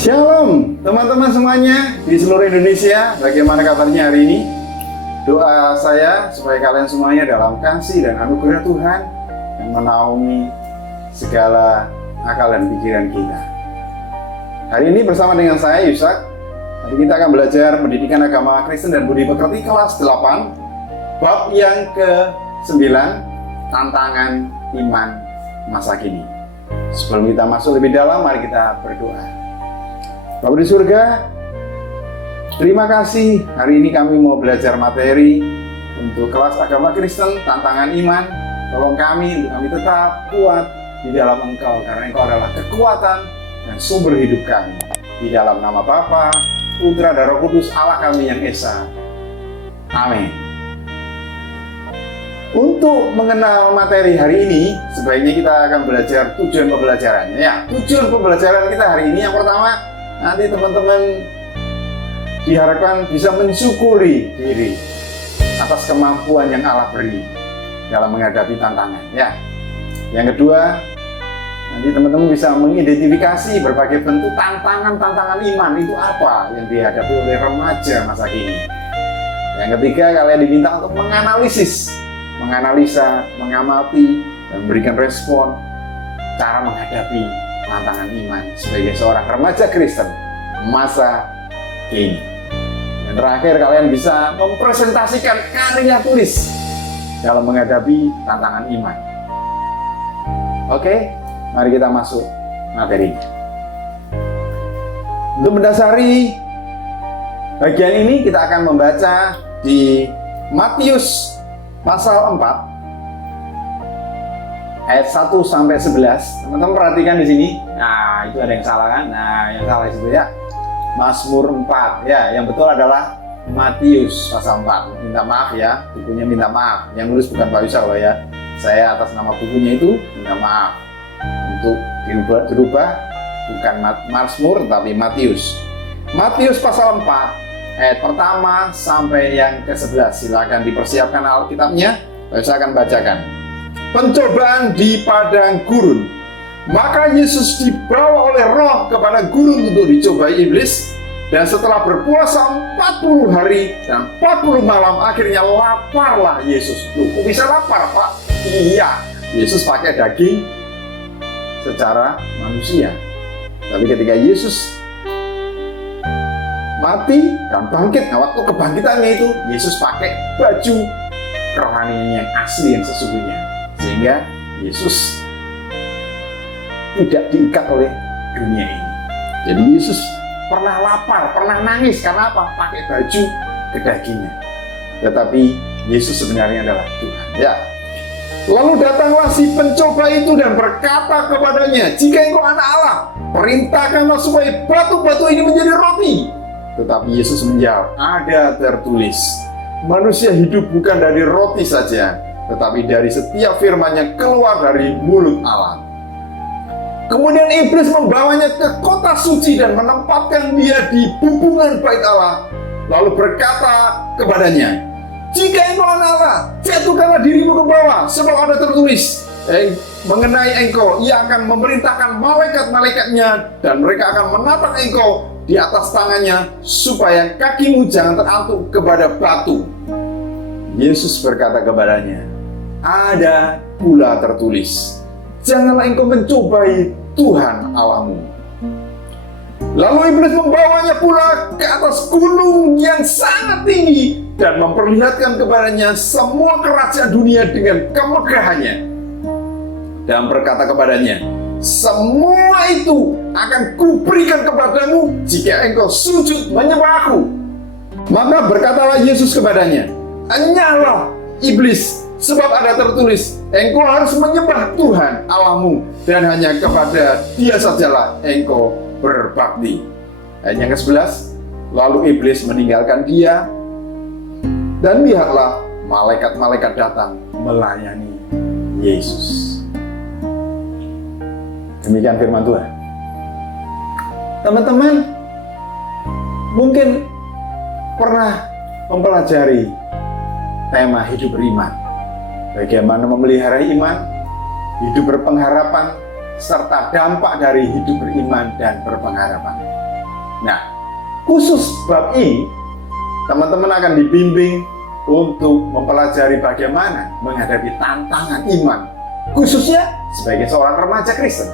Shalom teman-teman semuanya di seluruh Indonesia. Bagaimana kabarnya hari ini? Doa saya supaya kalian semuanya dalam kasih dan anugerah Tuhan yang menaungi segala akal dan pikiran kita. Hari ini bersama dengan saya Yusak, hari kita akan belajar pendidikan agama Kristen dan budi pekerti kelas 8, bab yang ke-9, tantangan iman masa kini. Sebelum kita masuk lebih dalam, mari kita berdoa. Bapa di surga, terima kasih hari ini kami mau belajar materi untuk kelas agama Kristen, tantangan iman. Tolong kami untuk kami tetap kuat di dalam Engkau, karena Engkau adalah kekuatan dan sumber hidup kami. Di dalam nama Bapa, Putra dan Roh Kudus Allah kami yang Esa. Amin. Untuk mengenal materi hari ini, sebaiknya kita akan belajar tujuan pembelajarannya. Ya, tujuan pembelajaran kita hari ini yang pertama, nanti teman-teman diharapkan bisa mensyukuri diri atas kemampuan yang Allah beri dalam menghadapi tantangan. Ya. Yang kedua, nanti teman-teman bisa mengidentifikasi berbagai bentuk tantangan-tantangan iman itu apa yang dihadapi oleh remaja masa kini. Yang ketiga, kalian diminta untuk menganalisa, mengamati, dan memberikan respon cara menghadapi tantangan iman sebagai seorang remaja Kristen masa kini. Dan terakhir, kalian bisa mempresentasikan karya tulis dalam menghadapi tantangan iman. Oke, mari kita masuk materi. Untuk mendasari bagian ini, kita akan membaca di Matius pasal 4 ayat 1 sampai 11. Teman-teman perhatikan di sini. Nah, itu ada yang salah kan? Nah, yang salah itu ya. Mazmur 4. Ya, yang betul adalah Matius pasal 4. Minta maaf ya, bukunya minta maaf. Yang nulis bukan Pak Yusak loh ya. Saya atas nama bukunya itu minta maaf. Untuk dirubah bukan Mazmur tapi Matius. Matius pasal 4 ayat pertama sampai yang ke-11. Silakan dipersiapkan Alkitabnya. Saya akan bacakan. Pencobaan di padang gurun. Maka Yesus dibawa oleh Roh ke padang gurun untuk dicobai iblis, dan setelah berpuasa 40 hari dan 40 malam akhirnya laparlah Yesus. Loh, kok bisa lapar, Pak? Iya, Yesus pakai daging secara manusia. Tapi ketika Yesus mati dan bangkit, nah waktu kebangkitannya itu Yesus pakai baju kerohanian yang asli, yang sesungguhnya, sehingga Yesus tidak diikat oleh dunia ini. Jadi Yesus pernah lapar, pernah nangis karena apa? Pakai baju kedagingan. Tetapi Yesus sebenarnya adalah Tuhan. Ya. Lalu datanglah si pencoba itu dan berkata kepadanya, "Jika engkau anak Allah, perintahkanlah supaya batu-batu ini menjadi roti." Tetapi Yesus menjawab, "Ada tertulis, manusia hidup bukan dari roti saja, tetapi dari setiap firman yang keluar dari mulut Allah." Kemudian iblis membawanya ke kota suci dan menempatkan dia di bumbungan bait Allah. Lalu berkata kepadanya, "Jika engkau anak Allah, jatuhkanlah dirimu ke bawah, sebab ada tertulis mengenai engkau, ia akan memerintahkan malaikat-malaikatnya, dan mereka akan menatang engkau di atas tangannya, supaya kakimu jangan terantuk kepada batu." Yesus berkata kepadanya, "Ada pula tertulis, janganlah engkau mencobai Tuhan Allahmu." Lalu iblis membawanya pula ke atas gunung yang sangat tinggi dan memperlihatkan kepadanya semua kerajaan dunia dengan kemegahannya, dan berkata kepadanya, "Semua itu akan kuberikan kepadamu jika engkau sujud menyembah aku." Maka berkatalah Yesus kepadanya, "Enyahlah iblis, sebab ada tertulis, engkau harus menyembah Tuhan Allahmu, dan hanya kepada Dia sajalah engkau berbakti." Ayat yang ke-11, lalu iblis meninggalkan dia, dan lihatlah malaikat-malaikat datang melayani Yesus. Demikian firman Tuhan. Teman-teman mungkin pernah mempelajari tema hidup beriman. Bagaimana memelihara iman, hidup berpengharapan, serta dampak dari hidup beriman dan berpengharapan. Nah, khusus bab ini, teman-teman akan dibimbing untuk mempelajari bagaimana menghadapi tantangan iman, khususnya sebagai seorang remaja Kristen.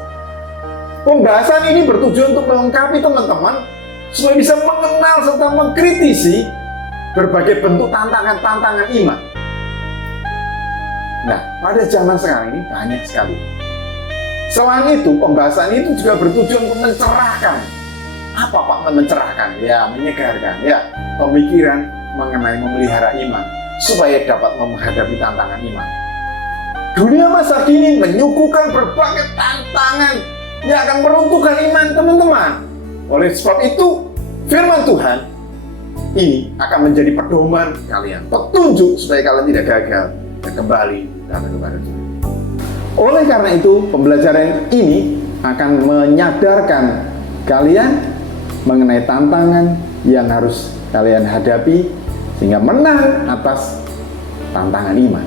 Pembahasan ini bertujuan untuk melengkapi teman-teman supaya bisa mengenal serta mengkritisi berbagai bentuk tantangan-tantangan iman. Nah, pada zaman sekarang ini banyak sekali. Selain itu, pembahasan itu juga bertujuan untuk mencerahkan. Apa Pak mencerahkan? Ya, menyegarkan. Ya, pemikiran mengenai memelihara iman supaya dapat menghadapi tantangan iman. Dunia masa kini menyuguhkan berbagai tantangan yang akan meruntuhkan iman teman-teman. Oleh sebab itu, firman Tuhan ini akan menjadi pedoman kalian, petunjuk supaya kalian tidak gagal dan kembali datang kepada Tuhan. Oleh karena itu, pembelajaran ini akan menyadarkan kalian mengenai tantangan yang harus kalian hadapi sehingga menang atas tantangan iman.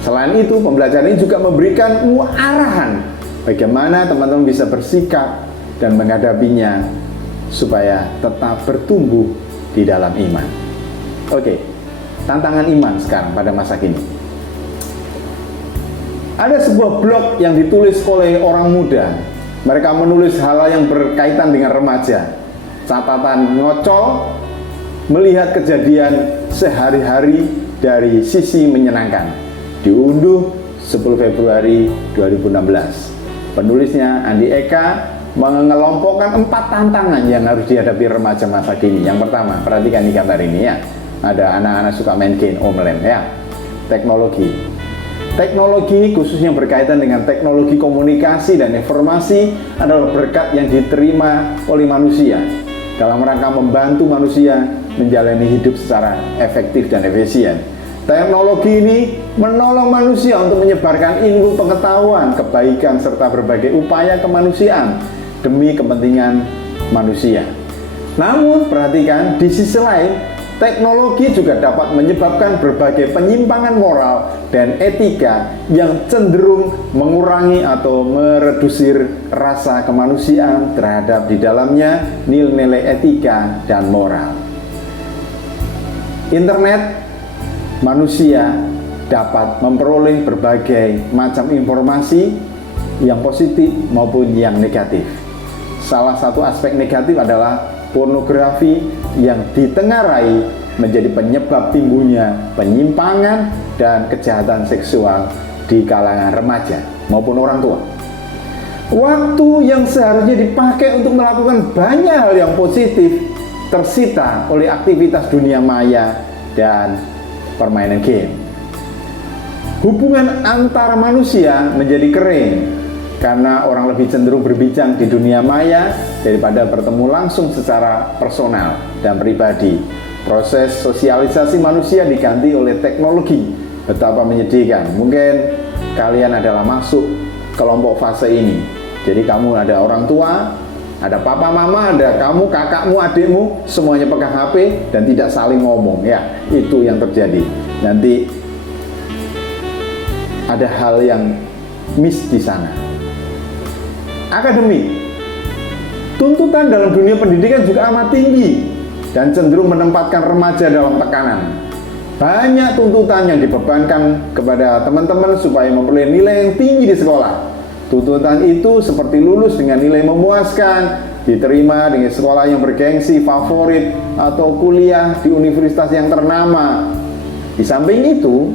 Selain itu, pembelajaran ini juga memberikan arahan bagaimana teman-teman bisa bersikap dan menghadapinya supaya tetap bertumbuh di dalam iman. Oke, tantangan iman sekarang pada masa kini. Ada sebuah blog yang ditulis oleh orang muda. Mereka menulis hal yang berkaitan dengan remaja. Catatan ngocol, melihat kejadian sehari-hari dari sisi menyenangkan. Diunduh 10 Februari 2016. Penulisnya Andi Eka mengelompokkan 4 tantangan yang harus dihadapi remaja masa kini. Yang pertama, perhatikan di gambar ini ya. Ada anak-anak suka main game online ya. Teknologi. Teknologi khususnya berkaitan dengan teknologi komunikasi dan informasi adalah berkat yang diterima oleh manusia dalam rangka membantu manusia menjalani hidup secara efektif dan efisien. Teknologi ini menolong manusia untuk menyebarkan ilmu pengetahuan, kebaikan, serta berbagai upaya kemanusiaan demi kepentingan manusia. Namun, perhatikan, di sisi lain, teknologi juga dapat menyebabkan berbagai penyimpangan moral dan etika yang cenderung mengurangi atau meredusir rasa kemanusiaan terhadap di dalamnya nilai-nilai etika dan moral. Internet, manusia dapat memperoleh berbagai macam informasi yang positif maupun yang negatif. Salah satu aspek negatif adalah pornografi yang ditengarai menjadi penyebab timbulnya penyimpangan dan kejahatan seksual di kalangan remaja maupun orang tua. Waktu yang seharusnya dipakai untuk melakukan banyak hal yang positif tersita oleh aktivitas dunia maya dan permainan game. Hubungan antar manusia menjadi kering karena orang lebih cenderung berbincang di dunia maya daripada bertemu langsung secara personal dan pribadi. Proses sosialisasi manusia diganti oleh teknologi. Betapa menyedihkan. Mungkin kalian adalah masuk kelompok fase ini. Jadi kamu ada orang tua, ada papa mama, ada kamu, kakakmu, adikmu, semuanya pegang HP dan tidak saling ngomong. Ya, itu yang terjadi. Nanti ada hal yang miss di sana. Akademik, tuntutan dalam dunia pendidikan juga amat tinggi dan cenderung menempatkan remaja dalam tekanan. Banyak tuntutan yang dibebankan kepada teman-teman supaya memperoleh nilai yang tinggi di sekolah. Tuntutan itu seperti lulus dengan nilai memuaskan, diterima dengan sekolah yang bergengsi, favorit, atau kuliah di universitas yang ternama. Di samping itu,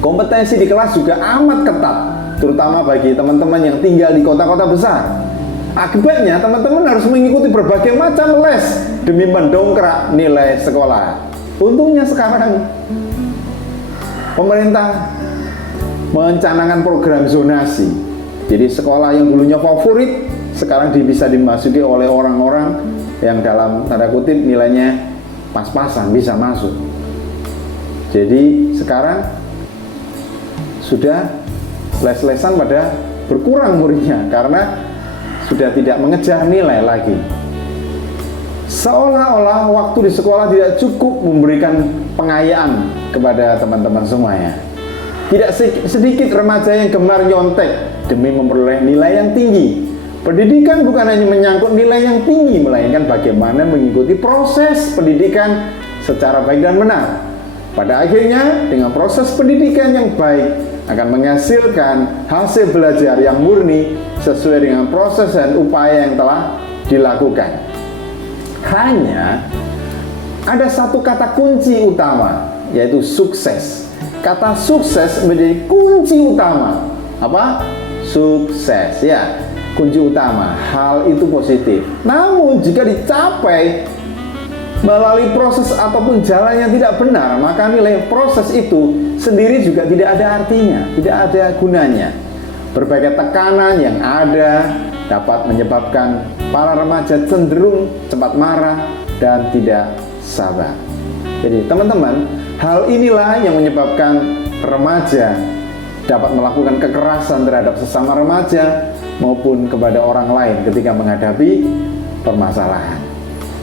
kompetensi di kelas juga amat ketat, terutama bagi teman-teman yang tinggal di kota-kota besar. Akibatnya, teman-teman harus mengikuti berbagai macam les demi mendongkrak nilai sekolah. Untungnya sekarang, pemerintah mencanangkan program zonasi. Jadi sekolah yang dulunya favorit, sekarang bisa dimasuki oleh orang-orang yang dalam tanda kutip nilainya pas-pasan, bisa masuk. Jadi sekarang sudah les-lesan pada berkurang muridnya karena sudah tidak mengejar nilai lagi. Seolah-olah waktu di sekolah tidak cukup memberikan pengayaan kepada teman-teman semuanya. Tidak sedikit remaja yang gemar nyontek demi memperoleh nilai yang tinggi. Pendidikan bukan hanya menyangkut nilai yang tinggi, melainkan bagaimana mengikuti proses pendidikan secara baik dan benar. Pada akhirnya, dengan proses pendidikan yang baik akan menghasilkan hasil belajar yang murni sesuai dengan proses dan upaya yang telah dilakukan. Hanya ada satu kata kunci utama, yaitu sukses. Kata sukses menjadi kunci utama. Apa? Sukses, ya. Kunci utama, hal itu positif. Namun jika dicapai melalui proses ataupun jalan yang tidak benar, maka nilai proses itu sendiri juga tidak ada artinya, tidak ada gunanya. Berbagai tekanan yang ada dapat menyebabkan para remaja cenderung cepat marah dan tidak sabar. Jadi teman-teman, hal inilah yang menyebabkan remaja dapat melakukan kekerasan terhadap sesama remaja maupun kepada orang lain ketika menghadapi permasalahan.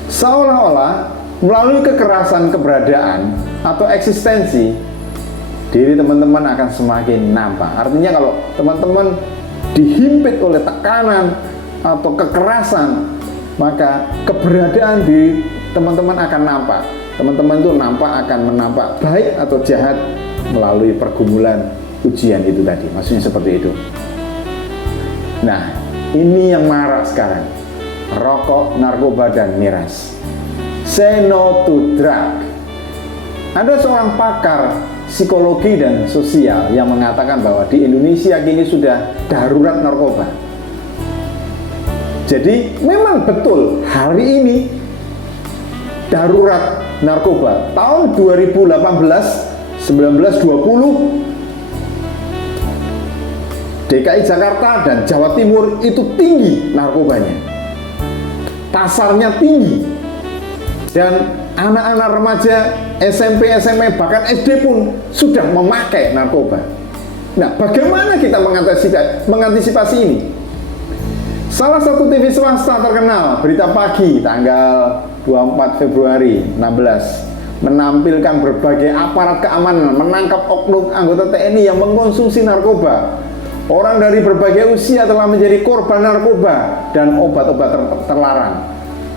Seolah-olah melalui kekerasan keberadaan atau eksistensi, diri teman-teman akan semakin nampak. Artinya kalau teman-teman dihimpit oleh tekanan atau kekerasan, maka keberadaan diri teman-teman akan nampak. Teman-teman itu akan menampak baik atau jahat melalui pergumulan ujian itu tadi. Maksudnya seperti itu. Nah, ini yang marak sekarang. Rokok, narkoba, dan miras. Say no to drug. Ada seorang pakar psikologi dan sosial yang mengatakan bahwa di Indonesia kini sudah darurat narkoba. Jadi memang betul hari ini darurat narkoba. Tahun 2018, 19, 20 DKI Jakarta dan Jawa Timur itu tinggi narkobanya, pasarnya tinggi, dan anak-anak remaja SMP, SMA, bahkan SD pun sudah memakai narkoba. Nah, bagaimana kita mengantisipasi ini? Salah satu TV swasta terkenal, Berita Pagi, tanggal 24 Februari 16, menampilkan berbagai aparat keamanan menangkap oknum anggota TNI yang mengkonsumsi narkoba. Orang dari berbagai usia telah menjadi korban narkoba dan obat-obat terlarang.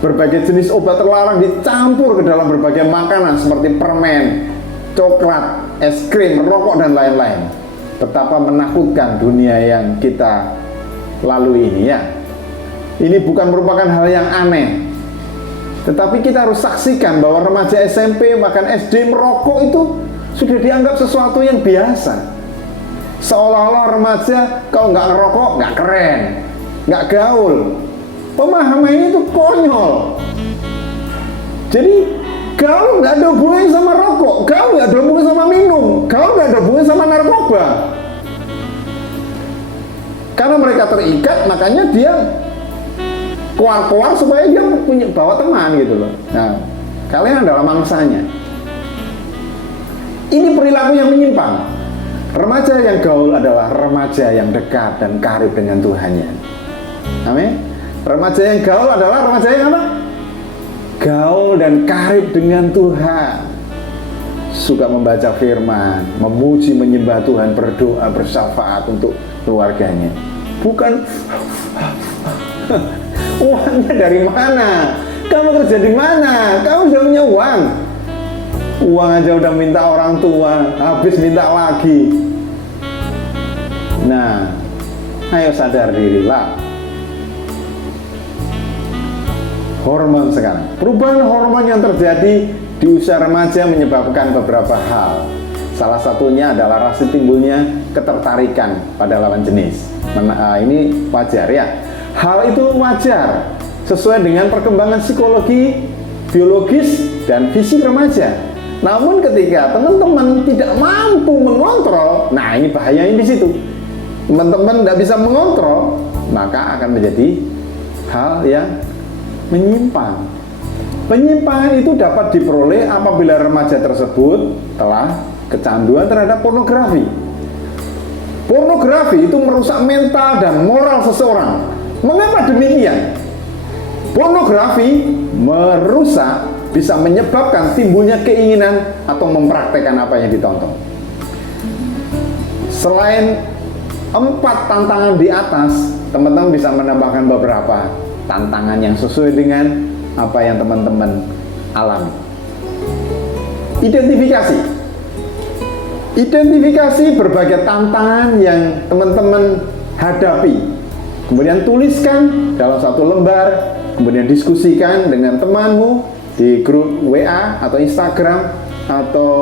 Berbagai jenis obat terlarang dicampur ke dalam berbagai makanan seperti permen, coklat, es krim, rokok, dan lain-lain. Betapa menakutkan dunia yang kita lalui ini, ya. Ini bukan merupakan hal yang aneh, tetapi kita harus saksikan bahwa remaja SMP bahkan SD merokok itu sudah dianggap sesuatu yang biasa. Seolah-olah remaja kalau nggak ngerokok nggak keren, nggak gaul. Pemahaman ini tuh konyol. Jadi gaul nggak ada hubungannya sama rokok, gaul nggak ada hubungannya sama minum, gaul nggak ada hubungannya sama narkoba. Karena mereka terikat, makanya dia keluar-keluar supaya dia punya bawa teman gitu loh. Nah, kalian adalah mangsanya. Ini perilaku yang menyimpang. Remaja yang gaul adalah remaja yang dekat dan karib dengan Tuhannya. Amin. Remaja yang gaul adalah remaja yang apa? Gaul dan karib dengan Tuhan. Suka membaca firman, memuji, menyembah Tuhan, berdoa, bersyafaat untuk keluarganya. Bukan uangnya dari mana? Kamu kerja di mana? Kamu sudah punya uang? Uang aja udah minta orang tua, habis minta lagi. Nah, ayo sadar dirilah. Hormon sekarang, perubahan hormon yang terjadi di usia remaja menyebabkan beberapa hal. Salah satunya adalah rasa timbulnya ketertarikan pada lawan jenis. Ini wajar, ya. Hal itu wajar sesuai dengan perkembangan psikologi, biologis, dan fisik remaja. Namun ketika teman-teman tidak mampu mengontrol, nah ini bahayanya di situ. Teman-teman tidak bisa mengontrol, maka akan menjadi hal yang menyimpang. Penyimpangan itu dapat diperoleh apabila remaja tersebut telah kecanduan terhadap pornografi. Pornografi itu merusak mental dan moral seseorang. Mengapa demikian? Pornografi merusak, bisa menyebabkan timbulnya keinginan atau mempraktekkan apa yang ditonton. Selain 4 tantangan di atas, teman-teman bisa menambahkan beberapa tantangan yang sesuai dengan apa yang teman-teman alami. Identifikasi berbagai tantangan yang teman-teman hadapi, kemudian tuliskan dalam satu lembar, kemudian diskusikan dengan temanmu di grup WA atau Instagram atau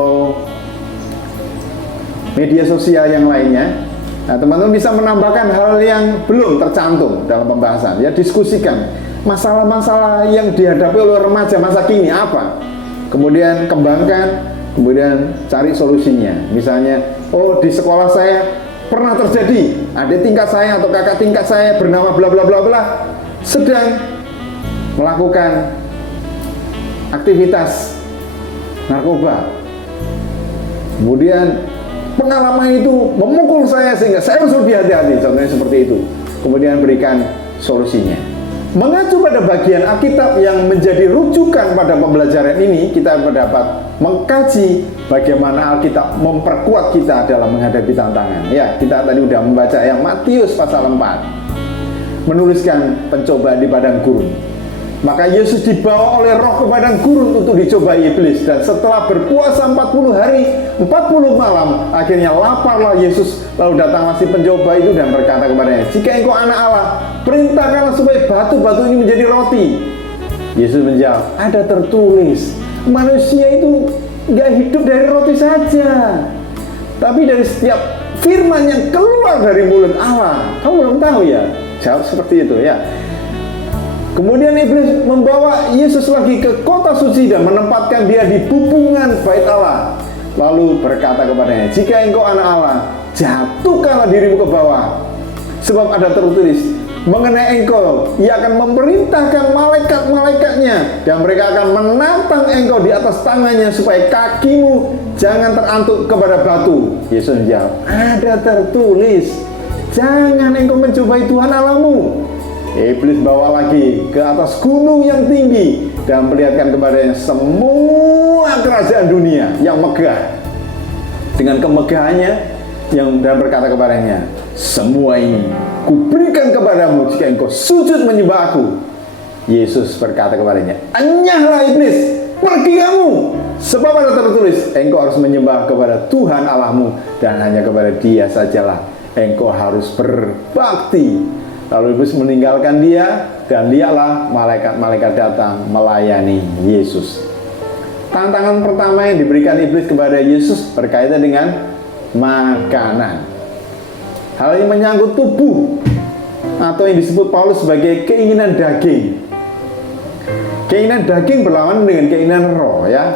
media sosial yang lainnya. Nah, teman-teman bisa menambahkan hal yang belum tercantum dalam pembahasan. Ya, diskusikan masalah-masalah yang dihadapi oleh remaja masa kini apa. Kemudian kembangkan, kemudian cari solusinya. Misalnya, oh di sekolah saya pernah terjadi, adik tingkat saya atau kakak tingkat saya bernama bla bla bla bla sedang melakukan aktivitas narkoba. Kemudian pengalaman itu memukul saya sehingga saya harus lebih hati-hati, contohnya seperti itu. Kemudian berikan solusinya. Mengacu pada bagian Alkitab yang menjadi rujukan pada pembelajaran ini, kita dapat mengkaji bagaimana Alkitab memperkuat kita dalam menghadapi tantangan. Ya, kita tadi sudah membaca yang Matius pasal 4, menuliskan pencobaan di padang gurun. Maka Yesus dibawa oleh Roh ke padang gurun untuk dicobai iblis. Dan setelah berpuasa 40 hari 40 malam, akhirnya laparlah Yesus. Lalu datanglah si pencoba itu dan berkata kepadanya, jika engkau anak Allah, perintahkanlah supaya batu-batu ini menjadi roti. Yesus menjawab, ada tertulis, manusia itu gak hidup dari roti saja, tapi dari setiap firman yang keluar dari mulut Allah. Kamu belum tahu ya? Jawab seperti itu ya. Kemudian iblis membawa Yesus lagi ke kota suci dan menempatkan dia di bubungan bait Allah. Lalu berkata kepadanya, jika engkau anak Allah, jatuhkanlah dirimu ke bawah. Sebab ada tertulis, mengenai engkau, ia akan memerintahkan malaikat-malaikatnya, dan mereka akan menantang engkau di atas tangannya, supaya kakimu jangan terantuk kepada batu. Yesus menjawab, ada tertulis, jangan engkau mencobai Tuhan Allahmu. Iblis bawa lagi ke atas gunung yang tinggi dan perlihatkan kepadanya semua kerajaan dunia yang megah. Dengan kemegahannya dan berkata kepadanya, semua ini kuberikan kepadamu jika engkau sujud menyembah aku. Yesus berkata kepadanya, enyahlah iblis, pergi kamu, sebab ada tertulis, engkau harus menyembah kepada Tuhan Allahmu, dan hanya kepada Dia sajalah engkau harus berbakti. Lalu iblis meninggalkan dia, dan lihatlah malaikat-malaikat datang melayani Yesus. Tantangan pertama yang diberikan iblis kepada Yesus berkaitan dengan makanan. Hal ini menyangkut tubuh, atau yang disebut Paulus sebagai keinginan daging. Keinginan daging berlawanan dengan keinginan roh ya.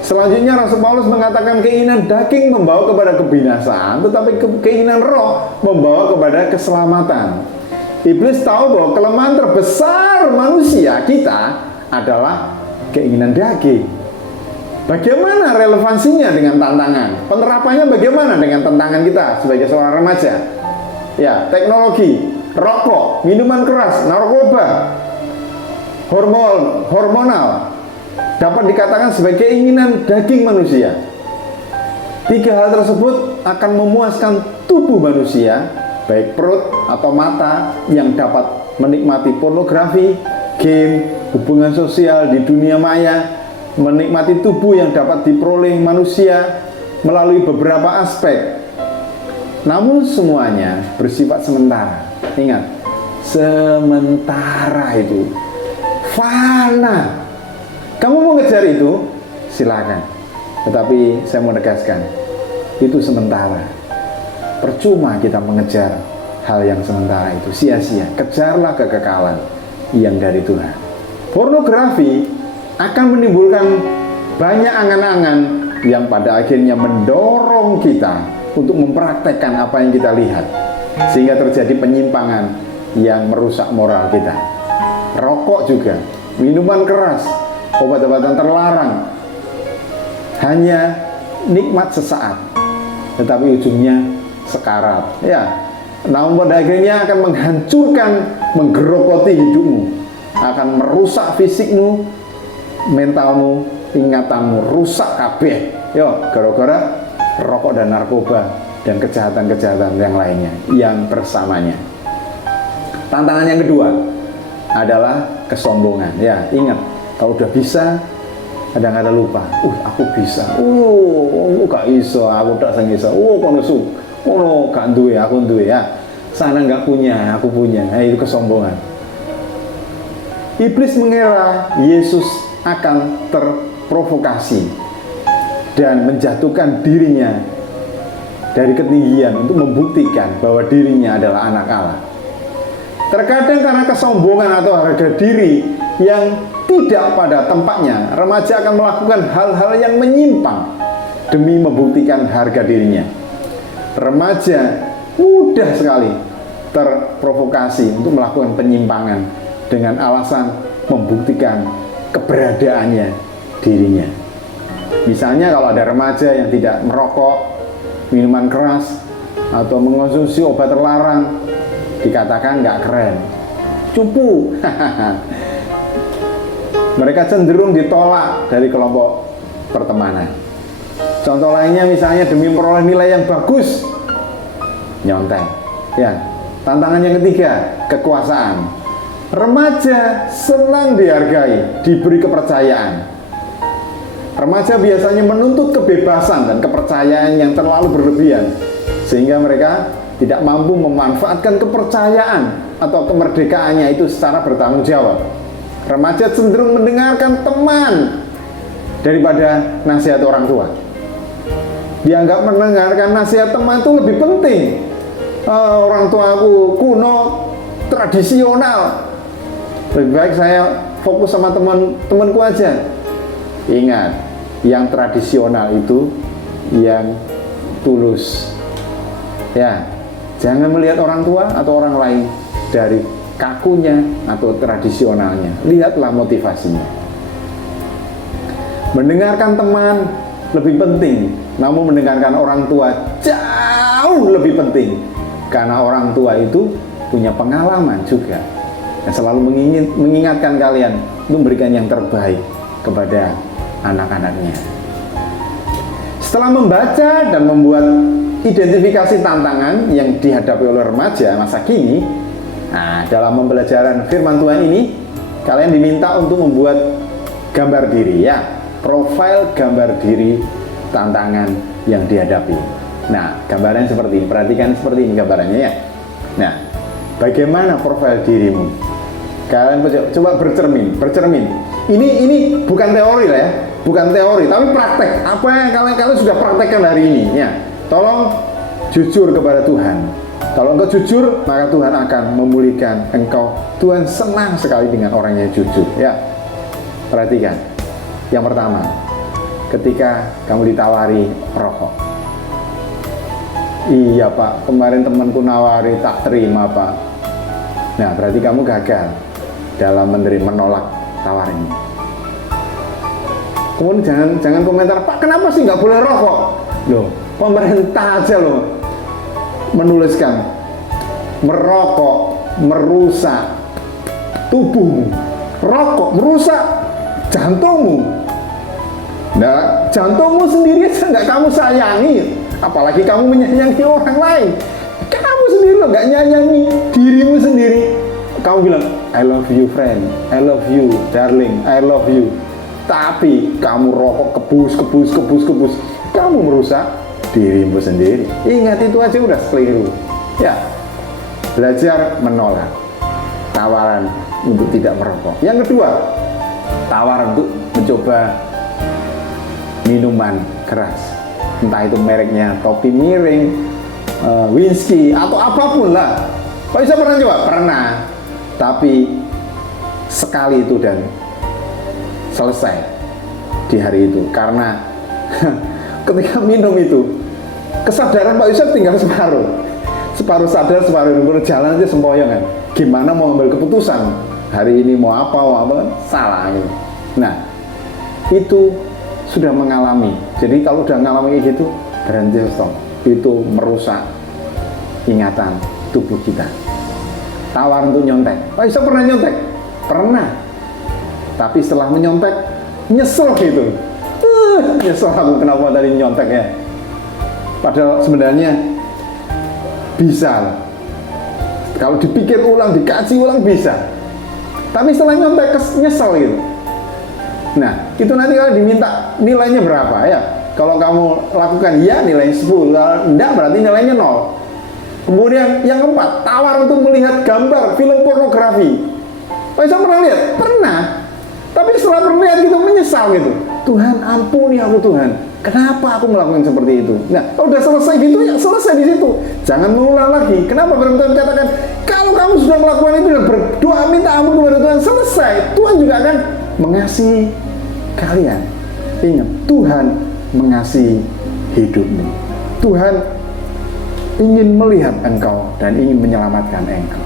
Selanjutnya Rasul Paulus mengatakan keinginan daging membawa kepada kebinasaan, tetapi keinginan roh membawa kepada keselamatan. Iblis tahu bahwa kelemahan terbesar manusia kita adalah keinginan daging. Bagaimana relevansinya dengan tantangan? Penerapannya bagaimana dengan tantangan kita sebagai seorang remaja? Ya, teknologi, rokok, minuman keras, narkoba, hormonal dapat dikatakan sebagai keinginan daging manusia. 3 hal tersebut akan memuaskan tubuh manusia, baik perut atau mata yang dapat menikmati pornografi, game, hubungan sosial di dunia maya, menikmati tubuh yang dapat diperoleh manusia melalui beberapa aspek. Namun semuanya bersifat sementara. Ingat, sementara itu fana. Kamu mau ngejar itu, silakan. Tetapi saya mau menegaskan, itu sementara. Percuma kita mengejar hal yang sementara itu, sia-sia. Kejarlah kekekalan yang dari Tuhan. Pornografi akan menimbulkan banyak angan-angan yang pada akhirnya mendorong kita untuk mempraktekkan apa yang kita lihat, sehingga terjadi penyimpangan yang merusak moral kita. Rokok juga, minuman keras, obat-obatan terlarang hanya nikmat sesaat, tetapi ujungnya sekarat ya. Namun pada akhirnya akan menghancurkan, menggerogoti hidupmu, akan merusak fisikmu, mentalmu, ingatanmu, rusak kabeh yo gara-gara rokok dan narkoba dan kejahatan-kejahatan yang lainnya yang bersamanya. Tantangan yang kedua adalah kesombongan. Ya, ingat, kalau udah bisa, kadang-kadang lupa. Aku bisa. Gak iso, aku tak sing iso. Kono su. Kono gak duwe, aku duwe ya. Sana nggak punya, aku punya. Itu kesombongan. Iblis mengira Yesus akan terprovokasi dan menjatuhkan dirinya dari ketinggian untuk membuktikan bahwa dirinya adalah anak Allah. Terkadang karena kesombongan atau harga diri yang tidak pada tempatnya, remaja akan melakukan hal-hal yang menyimpang demi membuktikan harga dirinya. Remaja mudah sekali terprovokasi untuk melakukan penyimpangan dengan alasan membuktikan keberadaannya dirinya. Misalnya kalau ada remaja yang tidak merokok, minuman keras, atau mengonsumsi obat terlarang, dikatakan nggak keren, cupu. Mereka cenderung ditolak dari kelompok pertemanan. Contoh lainnya misalnya demi memperoleh nilai yang bagus, nyontek. Ya, tantangan yang ketiga, kekuasaan. Remaja senang dihargai, diberi kepercayaan. Remaja biasanya menuntut kebebasan dan kepercayaan yang terlalu berlebihan, sehingga mereka tidak mampu memanfaatkan kepercayaan atau kemerdekaannya itu secara bertanggung jawab. Remaja cenderung mendengarkan teman daripada nasihat orang tua. Dianggap mendengarkan nasihat teman itu lebih penting. Orang tuaku kuno, tradisional. Lebih baik saya fokus sama teman-temanku aja. Ingat, yang tradisional itu yang tulus. Ya, jangan melihat orang tua atau orang lain dari kakunya atau tradisionalnya. Lihatlah motivasinya. Mendengarkan teman lebih penting, namun mendengarkan orang tua jauh lebih penting. Karena orang tua itu punya pengalaman juga, yang selalu mengingatkan kalian untuk memberikan yang terbaik kepada anak-anaknya. Setelah membaca dan membuat identifikasi tantangan yang dihadapi oleh remaja masa kini, dalam pembelajaran firman Tuhan ini, kalian diminta untuk membuat gambar diri, ya, profil gambar diri tantangan yang dihadapi. Nah, gambarannya seperti ini, perhatikan seperti ini gambarannya ya. Nah, bagaimana profil dirimu? Kalian coba bercermin. Ini bukan teori lah ya, bukan teori, tapi praktek. Apa yang kalian sudah praktekkan hari ini? Ya, tolong jujur kepada Tuhan. Kalau engkau jujur, maka Tuhan akan memulihkan engkau. Tuhan senang sekali dengan orang yang jujur. Ya, perhatikan. Yang pertama, ketika kamu ditawari rokok. Iya Pak, kemarin temanku nawari, tak terima Pak. Nah, berarti kamu gagal dalam menolak tawaran ini. Kemudian jangan komentar, Pak kenapa sih nggak boleh rokok? Loh, pemerintah aja loh menuliskan merokok merusak tubuhmu, rokok merusak jantungmu. Nah, jantungmu sendiri aja nggak kamu sayangi, apalagi kamu menyayangi orang lain. Kamu sendiri loh nggak nyayangi dirimu sendiri. Kamu bilang, I love you friend, I love you darling, I love you. Tapi kamu rokok kebus. Kamu merusak dirimu sendiri. Ingat, itu aja udah keliru. Ya, belajar menolak tawaran untuk tidak merokok. Yang kedua, tawaran untuk mencoba minuman keras. Entah itu mereknya topi miring, whisky, atau apapun lah. Pak Isa pernah coba? Pernah. Tapi sekali itu dan selesai di hari itu. Karena ketika minum itu, kesadaran Pak Yusuf tinggal separuh sadar, separuh berjalan aja sempoyong kan. Gimana mau ambil keputusan hari ini mau apa salah gitu. Nah, itu sudah mengalami. Jadi kalau udah mengalami kayak gitu, berhenti stop. Itu merusak ingatan tubuh kita. Tawar untuk nyontek. Pak Yusuf pernah nyontek? Pernah. Tapi setelah menyontek, nyesel gitu. Nyesel aku kenapa tadi nyontek ya. Padahal sebenarnya bisa. Kalau dipikir ulang, dikaji ulang bisa. Tapi setelah nyontek nyesel gitu. Nah, itu nanti kalau diminta nilainya berapa ya? Kalau kamu lakukan ya nilainya 10, kalau enggak berarti nilainya 0. Kemudian yang keempat, tawar untuk melihat gambar film pornografi. Saya pernah lihat? Pernah. Tapi setelah pernah lihat gitu menyesal gitu. Tuhan ampuni aku Tuhan. Kenapa aku melakukan seperti itu? Nah, kalau udah selesai gitu ya selesai di situ. Jangan mengulang lagi. Kenapa firman Tuhan katakan kalau kamu sudah melakukan itu dan berdoa minta ampun kepada Tuhan, selesai. Tuhan juga akan mengasihi kalian. Ingat, Tuhan mengasihi hidupmu. Tuhan ingin melihat engkau dan ingin menyelamatkan engkau.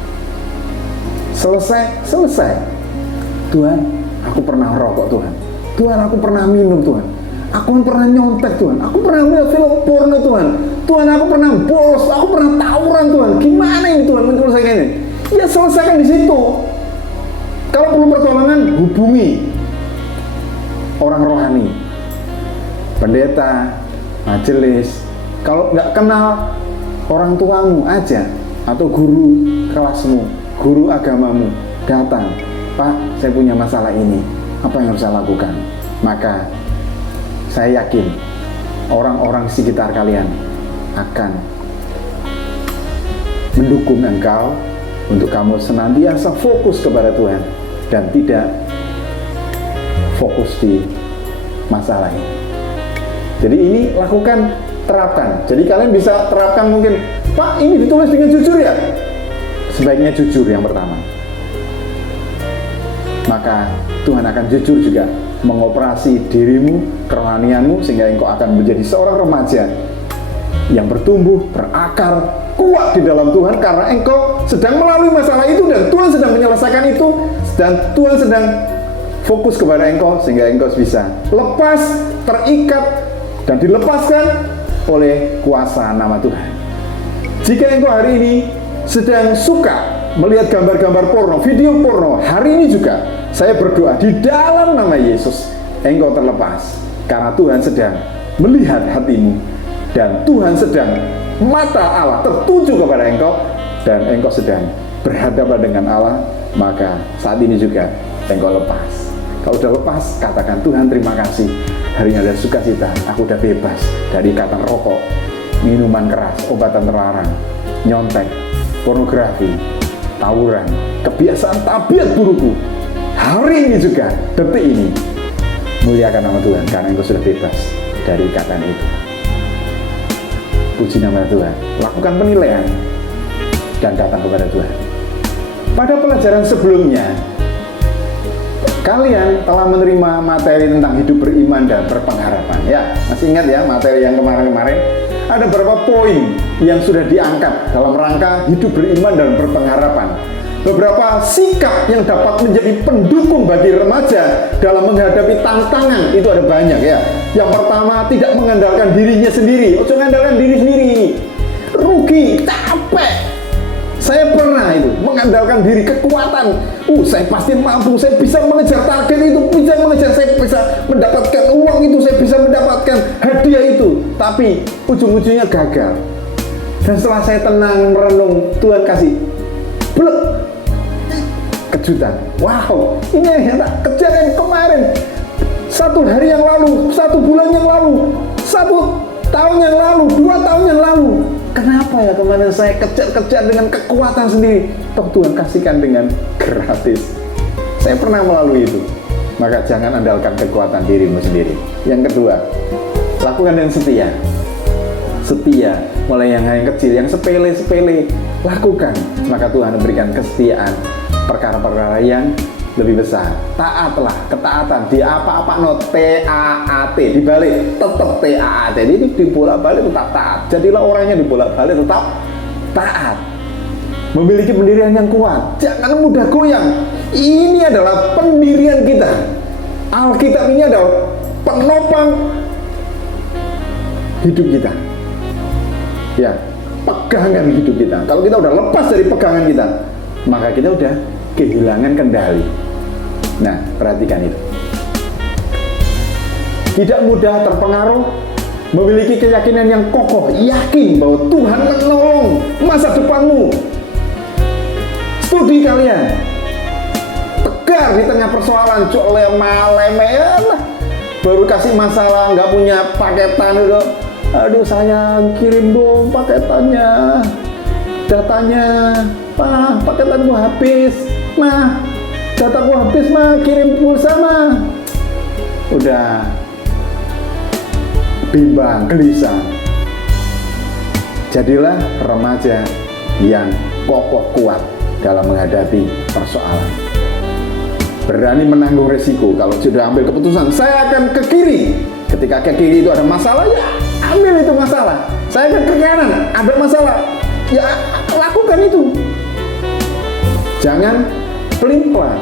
Selesai. Tuhan, aku pernah rokok Tuhan. Tuhan, aku pernah minum Tuhan. Aku pernah nyontek Tuhan. Aku pernah melihat film porno Tuhan. Tuhan, aku pernah bolos. Aku pernah tawuran Tuhan. Gimana ini Tuhan menyelesaikan ini? Ya selesaikan di situ. Kalau perlu pertolongan, hubungi orang rohani, pendeta, majelis. Kalau nggak kenal orang tuamu aja atau guru kelasmu, guru agamamu, datang, Pak, saya punya masalah ini, apa yang harus saya lakukan? Maka saya yakin orang-orang sekitar kalian akan mendukung engkau untuk kamu senantiasa fokus kepada Tuhan dan tidak fokus di masalah ini. Jadi ini lakukan, terapkan. Jadi kalian bisa terapkan mungkin, Pak, ini ditulis dengan jujur ya? Sebaiknya jujur yang pertama. Maka Tuhan akan jujur juga mengoperasi dirimu, kerohanianmu, sehingga engkau akan menjadi seorang remaja yang bertumbuh, berakar, kuat di dalam Tuhan karena engkau sedang melalui masalah itu dan Tuhan sedang menyelesaikan itu dan Tuhan sedang fokus kepada engkau sehingga engkau bisa lepas, terikat dan dilepaskan oleh kuasa nama Tuhan. Jika engkau hari ini sedang suka melihat gambar-gambar porno, video porno, hari ini juga saya berdoa di dalam nama Yesus engkau terlepas karena Tuhan sedang melihat hatimu dan Tuhan sedang mata Allah tertuju kepada engkau dan engkau sedang berhadapan dengan Allah. Maka saat ini juga engkau lepas. Kalau udah lepas, katakan Tuhan terima kasih, hari ini ada sukacita, aku udah bebas dari ikatan rokok, minuman keras, obatan terlarang, nyontek, pornografi, tawuran, kebiasaan tabiat burukku. Hari ini juga, detik ini, muliakan nama Tuhan karena engkau sudah bebas dari ikatan itu. Puji nama Tuhan. Lakukan penilaian dan datang kepada Tuhan. Pada pelajaran sebelumnya, kalian telah menerima materi tentang hidup beriman dan berpengharapan. Ya, masih ingat ya materi yang kemarin-kemarin? Ada beberapa poin yang sudah diangkat dalam rangka hidup beriman dan berpengharapan. Beberapa sikap yang dapat menjadi pendukung bagi remaja dalam menghadapi tantangan itu ada banyak ya. Yang pertama, tidak mengandalkan dirinya sendiri. Jangan mengandalkan diri sendiri. Rugi, capek. Saya pernah itu mengandalkan diri, kekuatan. Saya pasti mampu, saya bisa mengejar target itu, bisa mengejar, saya bisa mendapatkan uang itu, saya bisa mendapatkan hadiah itu. Tapi ujung-ujungnya gagal. Dan setelah saya tenang merenung, Tuhan kasih blek, kejutan. Wow, ini yang tak kejar yang kemarin. 1 hari yang lalu, 1 bulan yang lalu, 1 tahun yang lalu, 2 tahun yang lalu. Kenapa ya kemarin saya kejar-kejar dengan kekuatan sendiri? Toh Tuhan kasihkan dengan gratis. Saya pernah melalui itu. Maka jangan andalkan kekuatan dirimu sendiri. Yang kedua, lakukan dengan setia. Setia, mulai yang kecil, yang sepele-sepele, lakukan. Maka Tuhan memberikan kesetiaan perkara-perkara yang lebih besar. Taatlah, ketaatan di apa-apa no T-A-A-T dibalik tetap T-A-A. Jadi itu dibolak-balik tetap taat. Jadilah orangnya dibolak-balik tetap taat. Memiliki pendirian yang kuat, jangan mudah goyang. Ini adalah pendirian kita. Alkitab ini adalah penopang hidup kita. Ya, pegangan hidup kita. Kalau kita udah lepas dari pegangan kita, maka kita udah kehilangan kendali. Nah, perhatikan itu. Tidak mudah terpengaruh, memiliki keyakinan yang kokoh, yakin bahwa Tuhan menolong masa depanmu. Studi kalian, tegar di tengah persoalan, baru kasih masalah, nggak punya paketan itu. Aduh sayang, kirim dong paketannya, datanya. Pak, paketanku habis. Mah, dataku habis mah, kirim pulsa mah. Udah bimbang, gelisah. Jadilah remaja yang kokoh kuat dalam menghadapi persoalan. Berani menanggung resiko. Kalau sudah ambil keputusan, saya akan ke kiri. Ketika ke kiri itu ada masalah, ya ambil itu masalah. Saya akan ke kanan, ada masalah, ya lakukan itu. Jangan pelin-pelan.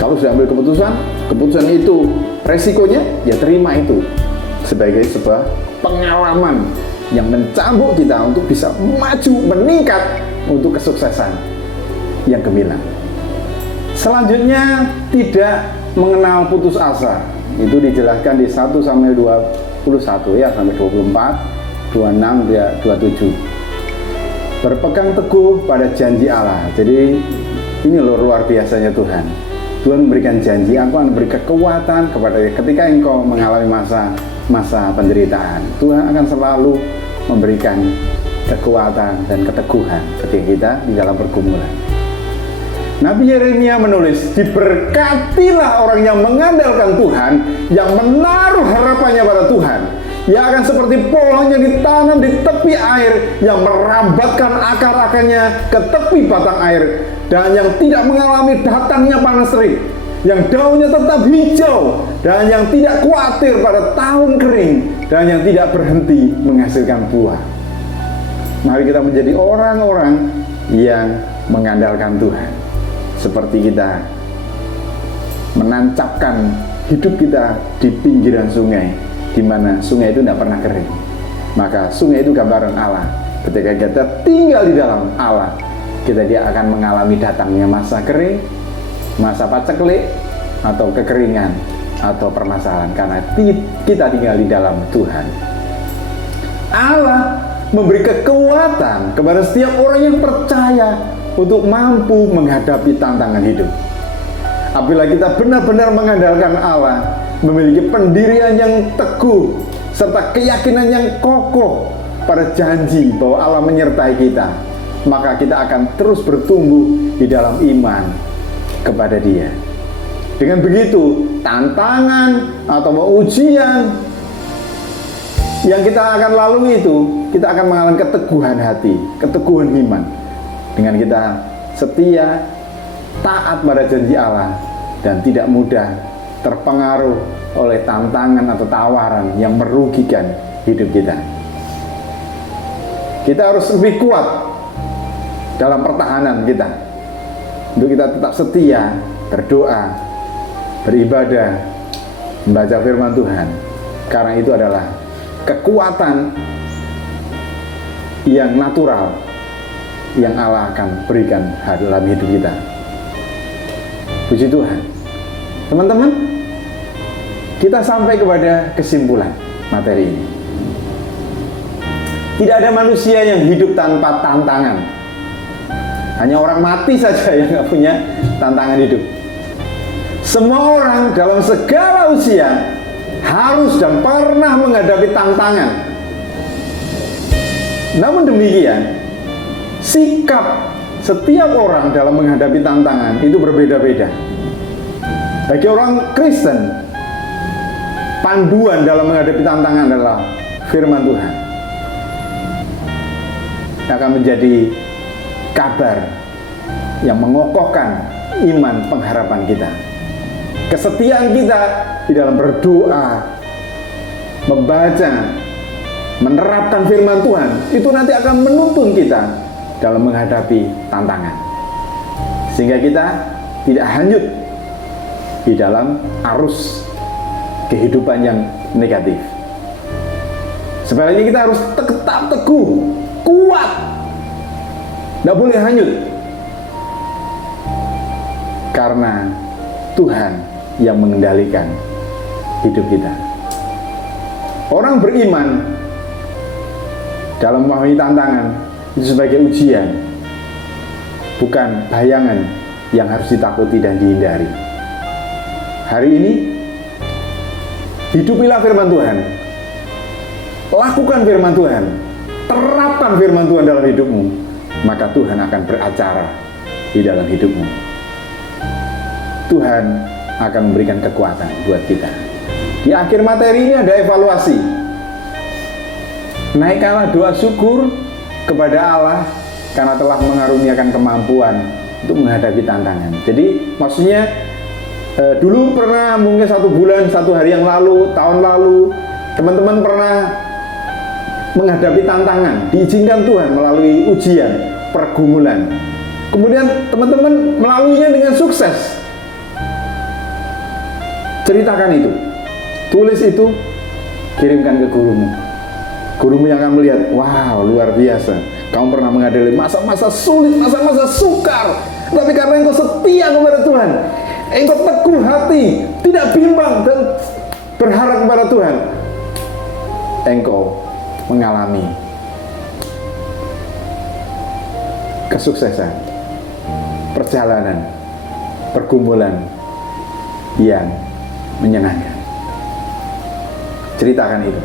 Kalau sudah ambil keputusan itu resikonya, ya terima itu sebagai sebuah pengalaman yang mencambuk kita untuk bisa maju, meningkat untuk kesuksesan yang gemilang. Selanjutnya, tidak mengenal putus asa. Itu dijelaskan di 1 Samuel 21 ya, sampai 24, 26, 27. Berpegang teguh pada janji Allah. Jadi ini luar biasanya Tuhan. Tuhan memberikan janji, aku akan memberi kekuatan kepada ketika engkau mengalami masa penderitaan. Tuhan akan selalu memberikan kekuatan dan keteguhan ketika kita di dalam pergumulan. Nabi Yeremia menulis, diberkatilah orang yang mengandalkan Tuhan, yang menaruh harapannya pada Tuhan. Ia akan seperti pohon yang ditanam di tepi air, yang merambatkan akar-akarnya ke tepi batang air, dan yang tidak mengalami datangnya panas terik, yang daunnya tetap hijau, dan yang tidak khawatir pada tahun kering, dan yang tidak berhenti menghasilkan buah. Mari kita menjadi orang-orang yang mengandalkan Tuhan. Seperti kita menancapkan hidup kita di pinggiran sungai, di mana sungai itu tidak pernah kering. Maka sungai itu gambaran Allah. Ketika kita tinggal di dalam Allah, kita dia akan mengalami datangnya masa kering, masa paceklik, atau kekeringan, atau permasalahan, karena kita tinggal di dalam Tuhan. Allah memberi kekuatan kepada setiap orang yang percaya untuk mampu menghadapi tantangan hidup. Apabila kita benar-benar mengandalkan Allah, memiliki pendirian yang teguh, serta keyakinan yang kokoh pada janji bahwa Allah menyertai kita, maka kita akan terus bertumbuh di dalam iman kepada Dia. Dengan begitu, tantangan atau ujian yang kita akan lalui itu, kita akan mengalami keteguhan hati, keteguhan iman. Dengan kita setia, taat pada janji Allah, dan tidak mudah terpengaruh oleh tantangan atau tawaran yang merugikan hidup kita. Kita harus lebih kuat dalam pertahanan kita, untuk kita tetap setia, berdoa, beribadah, membaca firman Tuhan, karena itu adalah kekuatan yang natural yang Allah akan berikan dalam hidup kita. Puji Tuhan. Teman-teman, kita sampai kepada kesimpulan materi ini. Tidak ada manusia yang hidup tanpa tantangan. Hanya orang mati saja yang nggak punya tantangan hidup. Semua orang dalam segala usia harus dan pernah menghadapi tantangan. Namun demikian, sikap setiap orang dalam menghadapi tantangan itu berbeda-beda. Bagi orang Kristen, panduan dalam menghadapi tantangan adalah firman Tuhan. Akan menjadi kabar yang mengokohkan iman pengharapan kita. Kesetiaan kita di dalam berdoa, membaca, menerapkan firman Tuhan, itu nanti akan menuntun kita dalam menghadapi tantangan, sehingga kita tidak hanyut di dalam arus kehidupan yang negatif. Sebaliknya kita harus tetap teguh, kuat, tidak boleh hanyut, karena Tuhan yang mengendalikan hidup kita. Orang beriman dalam memahami tantangan itu sebagai ujian, bukan bayangan yang harus ditakuti dan dihindari. Hari ini, hidupilah firman Tuhan, lakukan firman Tuhan, terapkan firman Tuhan dalam hidupmu, maka Tuhan akan beracara di dalam hidupmu. Tuhan akan memberikan kekuatan buat kita. Di akhir materi ini ada evaluasi. Naikkanlah doa syukur kepada Allah karena telah mengaruniakan kemampuan untuk menghadapi tantangan. Jadi maksudnya dulu pernah mungkin 1 bulan, 1 hari yang lalu, tahun lalu, teman-teman pernah menghadapi tantangan, diizinkan Tuhan melalui ujian, pergumulan. Kemudian teman-teman melaluinya dengan sukses. Ceritakan itu, tulis itu, kirimkan ke gurumu. Gurumu yang akan melihat, wow, luar biasa. Kamu pernah menghadapi masa-masa sulit, masa-masa sukar, tapi karena engkau setia kepada Tuhan, engkau teguh hati, tidak bimbang dan berharap kepada Tuhan, engkau mengalami kesuksesan, perjalanan, pergumulan yang menyenangkan. Ceritakan itu.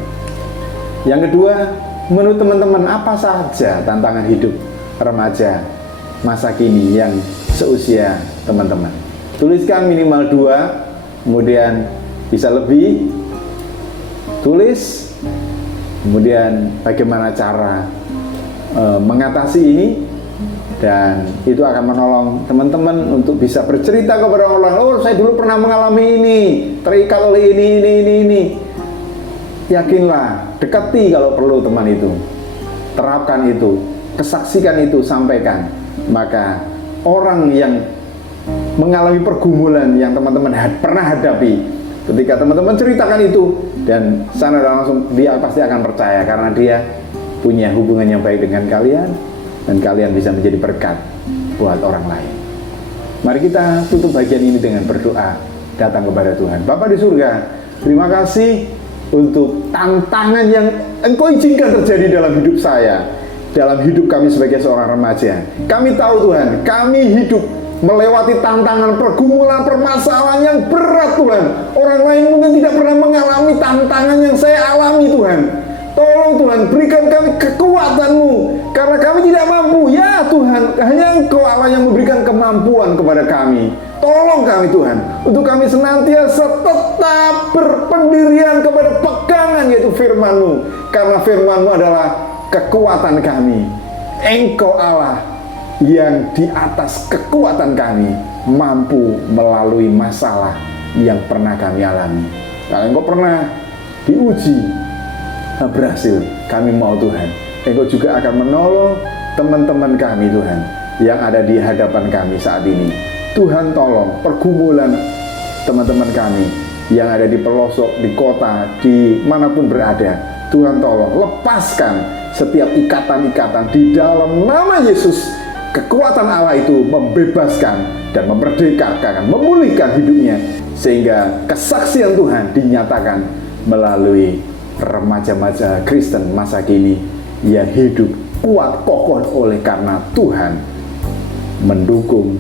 Yang kedua, menurut teman-teman, apa saja tantangan hidup remaja masa kini yang seusia teman-teman? Tuliskan minimal 2, kemudian bisa lebih. Tulis, kemudian bagaimana cara mengatasi ini, dan itu akan menolong teman-teman untuk bisa bercerita kepada orang. Oh, saya dulu pernah mengalami ini, terikat oleh ini. Yakinlah, dekati kalau perlu teman itu, terapkan itu, kesaksikan itu, sampaikan. Maka orang yang mengalami pergumulan yang teman-teman pernah hadapi, ketika teman-teman ceritakan itu, dan sana dan langsung dia pasti akan percaya karena dia punya hubungan yang baik dengan kalian, dan kalian bisa menjadi berkat buat orang lain. Mari kita tutup bagian ini dengan berdoa, datang kepada Tuhan. Bapa di surga, terima kasih untuk tantangan yang Engkau izinkan terjadi dalam hidup saya, dalam hidup kami sebagai seorang remaja. Kami tahu Tuhan, kami hidup melewati tantangan, pergumulan, permasalahan yang berat Tuhan. Orang lain mungkin tidak pernah mengalami tantangan yang saya alami Tuhan. Tolong Tuhan, berikan kami kekuatan-Mu, karena kami tidak mampu. Ya Tuhan, hanya Engkau Allah yang memberikan kemampuan kepada kami. Tolong kami Tuhan, untuk kami senantiasa tetap berpendirian kepada pegangan, yaitu firman-Mu. Karena firman-Mu adalah kekuatan kami. Engkau Allah yang di atas kekuatan kami, mampu melalui masalah yang pernah kami alami. Kalau Engkau pernah diuji, berhasil, kami mau Tuhan, Engkau juga akan menolong teman-teman kami Tuhan, yang ada di hadapan kami saat ini. Tuhan tolong pergumulan teman-teman kami yang ada di pelosok, di kota, di manapun berada. Tuhan tolong lepaskan setiap ikatan-ikatan di dalam nama Yesus. Kekuatan Allah itu membebaskan dan memerdekakan, memulihkan hidupnya, sehingga kesaksian Tuhan dinyatakan melalui remaja-remaja Kristen masa kini yang hidup kuat kokoh oleh karena Tuhan mendukung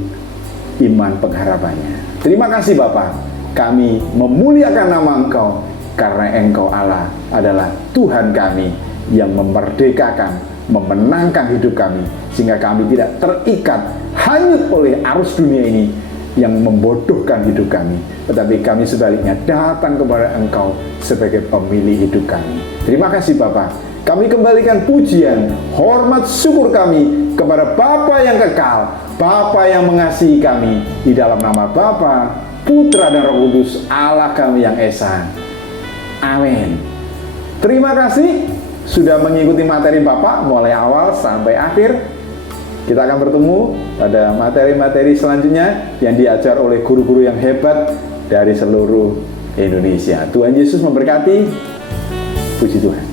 iman pengharapannya. Terima kasih Bapa, kami memuliakan nama Engkau karena Engkau Allah adalah Tuhan kami yang memerdekakan, memenangkan hidup kami, sehingga kami tidak terikat hanyut oleh arus dunia ini yang membodohkan hidup kami, tetapi kami sebaliknya datang kepada Engkau sebagai pemilik hidup kami. Terima kasih Bapa. Kami kembalikan pujian, hormat, syukur kami kepada Bapa yang kekal, Bapa yang mengasihi kami, di dalam nama Bapa, Putra dan Roh Kudus, Allah kami yang esa. Amin. Terima kasih sudah mengikuti materi Bapak mulai awal sampai akhir. Kita akan bertemu pada materi-materi selanjutnya yang diajar oleh guru-guru yang hebat dari seluruh Indonesia. Tuhan Yesus memberkati. Puji Tuhan.